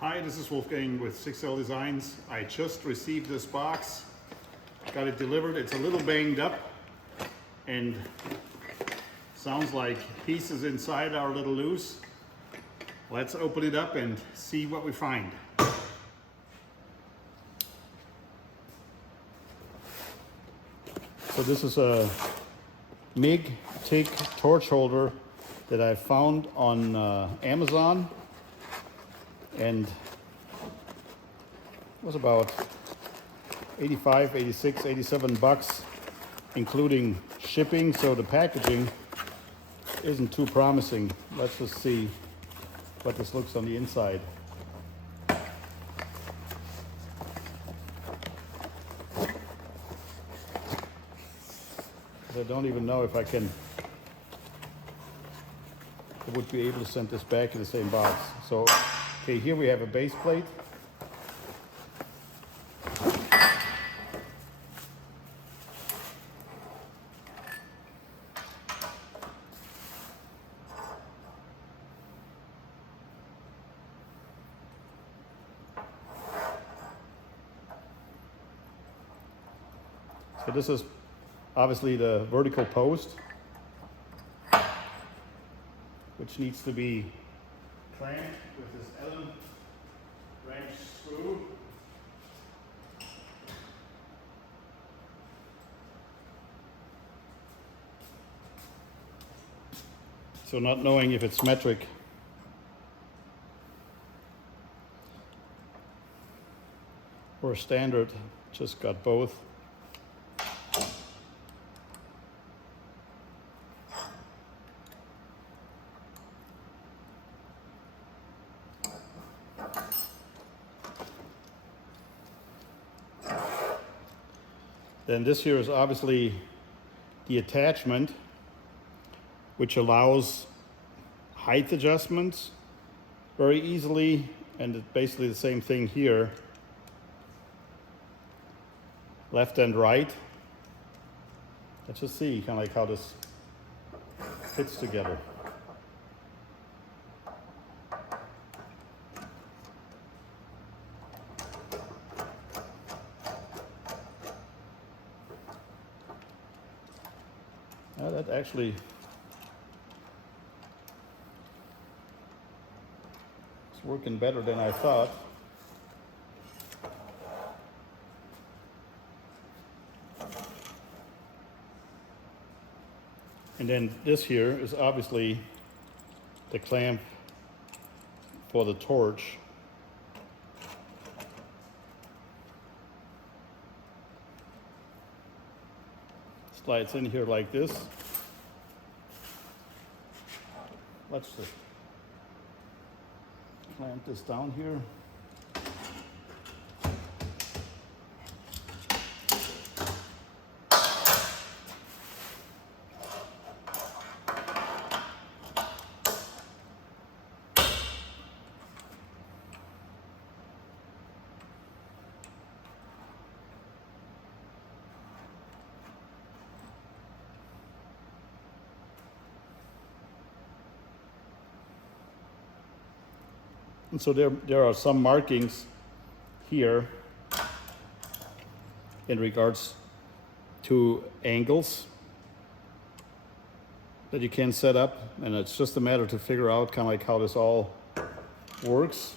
Hi, this is Wolfgang with 6L Designs. I just received this box, got it delivered. It's a little banged up and sounds like pieces inside are a little loose. Let's open it up and see what we find. So this is a MIG TIG torch holder that I found on Amazon, and it was about 85, 86, 87 bucks, including shipping, so the packaging isn't too promising. Let's just see what this looks on the inside. I don't even know if I would be able to send this back in the same box. So, okay, here we have a base plate. So this is obviously the vertical post, which needs to be clamped with this Allen wrench screw. So not knowing if it's metric, or standard, just got both. Then this here is obviously the attachment, which allows height adjustments very easily, and it's basically the same thing here, left and right. Let's just see kind of like how this fits together. That actually is working better than I thought. And then this here is obviously the clamp for the torch. Slides in here like this. Let's just clamp this down here. And so there are some markings here in regards to angles that you can set up, and it's just a matter to figure out kind of like how this all works.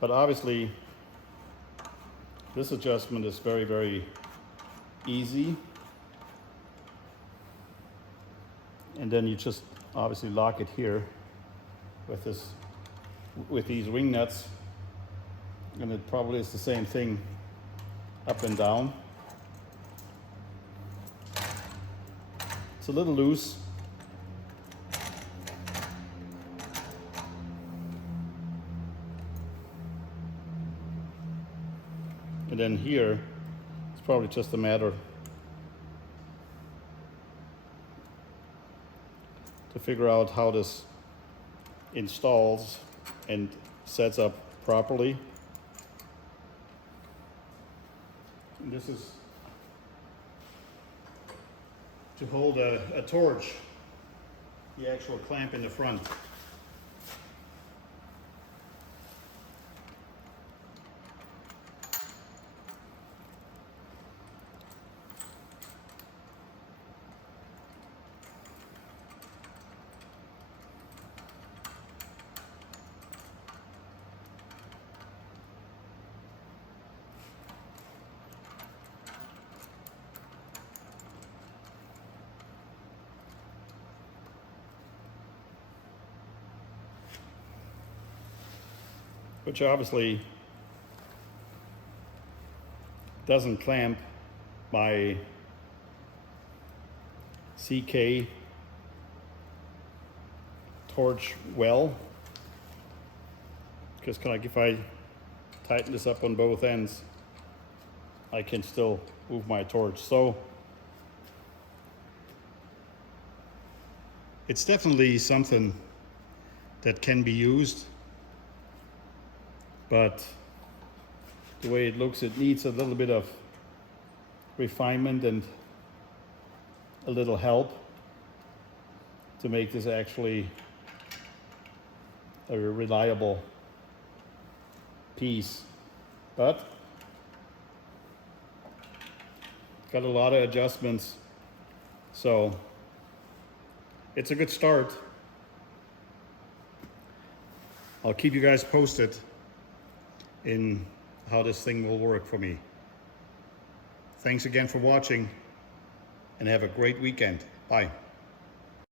But obviously this adjustment is very, very easy. And then you just obviously lock it here with these ring nuts, and it probably is the same thing up and down. It's a little loose. And then here, it's probably just a matter to figure out how this installs and sets up properly. And this is to hold a torch, the actual clamp in the front. which obviously doesn't clamp my CK torch well, because like if I tighten this up on both ends, I can still move my torch. So it's definitely something that can be used, but the way it looks, it needs a little bit of refinement and a little help to make this actually a reliable piece. But got a lot of adjustments, so it's a good start. I'll keep you guys posted in how this thing will work for me. Thanks again for watching, and have a great weekend. Bye.